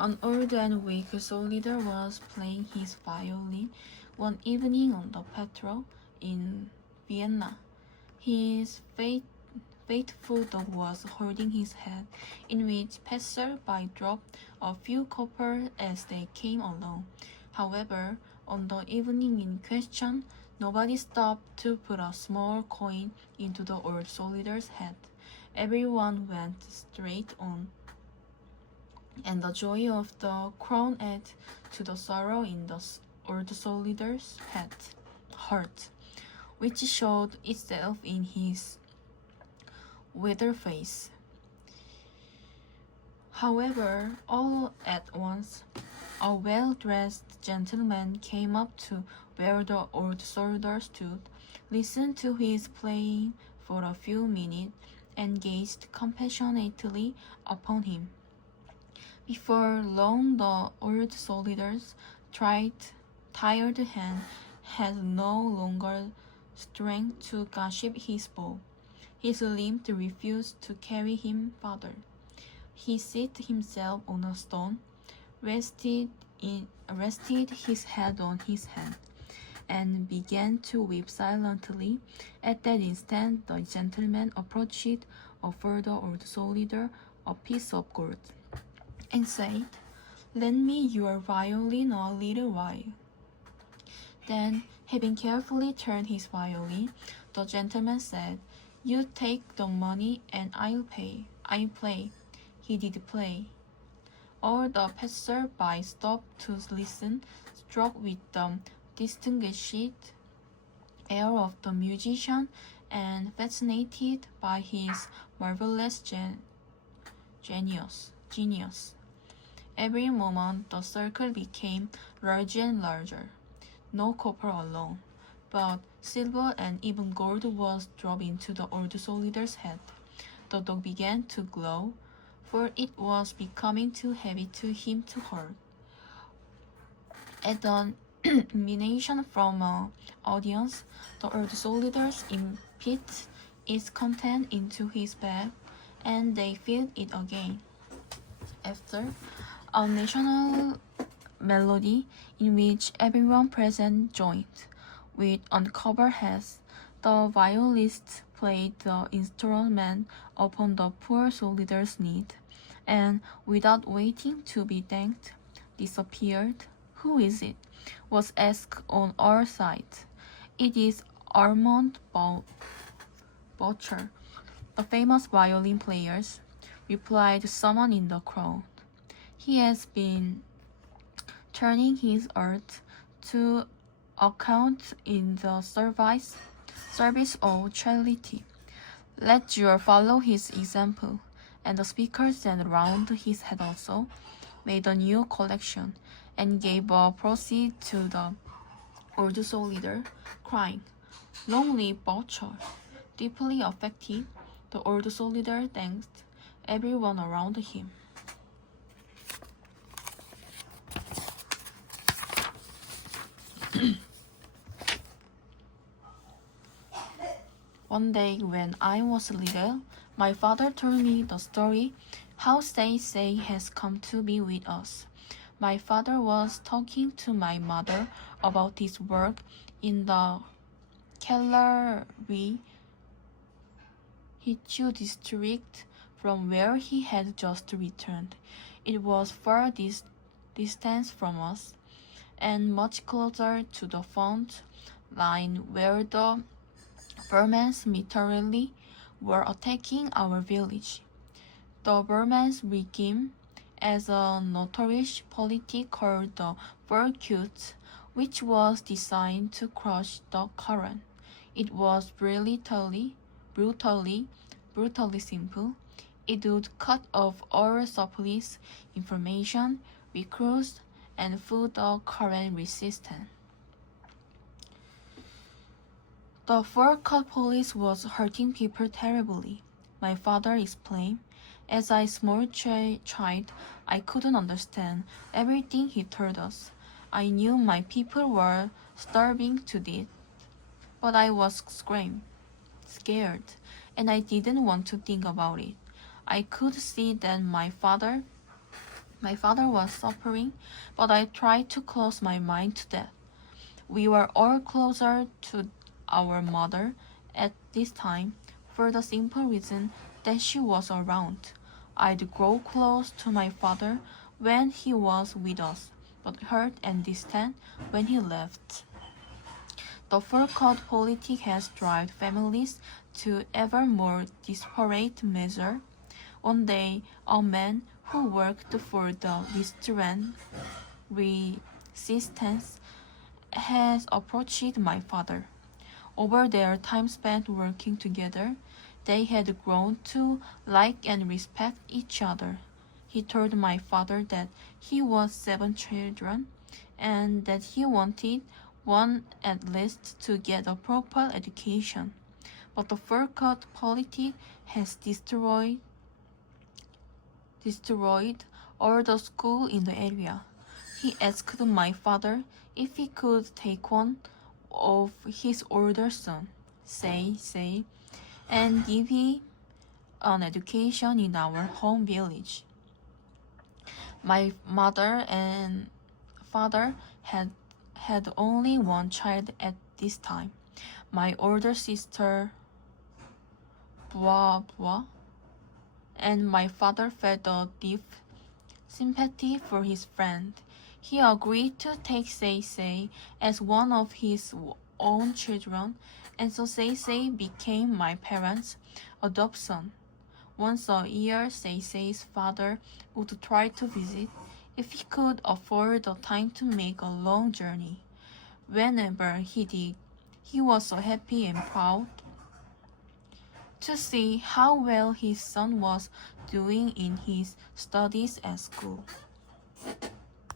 An old and weak soldier was playing his violin one evening on the patrol in Vienna. His faithful dog was holding his head, in which passers-by dropped a few coppers as they came along. However, on the evening in question, nobody stopped to put a small coin into the old soldier's head. Everyone went straight on, and the joy of the crown added to the sorrow in the old soldier's heart, which showed itself in his withered face. However, all at once, a well-dressed gentleman came up to where the old soldier stood, listened to his playing for a few minutes, and gazed compassionately upon him. Before long, the old soldier's tired hand had no longer strength to grasp his bow. His limbs refused to carry him farther. He seated himself on a stone, rested his head on his hand, and began to weep silently. At that instant, the gentleman approached, offered the old soldier a piece of gold, and said, "Lend me your violin a little while." Then, having carefully turned his violin, the gentleman said, "You take the money and I'll play." He did play. All the passers-by stopped to listen, struck with the distinguished air of the musician and fascinated by his marvelous genius. Every moment the circle became larger and larger. No copper alone, but silver and even gold was dropped into the old soldier's head. The dog began to glow, for it was becoming too heavy to him to hold. At the invitation from an audience, the old soldier emptied its contents into his bag, and they filled it again. After a national melody in which everyone present joined, with uncovered heads, the violist played the instrument upon the poor soldier's knee, and without waiting to be thanked, disappeared. "Who is it?" was asked on all sides. "It is Armand Boucher, the famous violin player," replied someone in the crowd. "He has been turning his art to account in the service of charity. Let you follow his example." And the speaker sent round his head also, made a new collection, and gave a proceed to the old soldier, crying, "Long live Boucher!" Deeply affected, the old soldier thanked everyone around him. One day when I was little, my father told me the story how Say has come to be with us. My father was talking to my mother about his work in the Calgary Hichu district from where he had just returned. It was far distance from us, and much closer to the front line where the Burmans militarily were attacking our village. The Burmans regime as a notorious politic called the Burkut, which was designed to crush the Karen. It was brutally simple. It would cut off all supplies, information, recruits, and food the Karen resistance. The Fur-cut police was hurting people terribly, my father explained. As a small child, I couldn't understand everything he told us. I knew my people were starving to death, but I was scared, and I didn't want to think about it. I could see that my father My father was suffering, but I tried to close my mind to that. We were all closer to our mother at this time for the simple reason that she was around. I'd grow close to my father when he was with us, but hurt and distant when he left. The fur-coat politic has driven families to ever more disparate measures. One day, a man who worked for the restaurant resistance has approached my father. Over their time spent working together, they had grown to like and respect each other. He told my father that he was 7 children and that he wanted one at least to get a proper education. But the fur-coat politic has destroyed all the school in the area. He asked my father if he could take one of his older son, say, and give him an education in our home village. My mother and father had only one child at this time, my older sister, Bua, and my father felt a deep sympathy for his friend. He agreed to take Sei as one of his own children, and so Sei became my parents' adoption. Once a year, Sei's father would try to visit if he could afford the time to make a long journey. Whenever he did, he was so happy and proud to see how well his son was doing in his studies at school.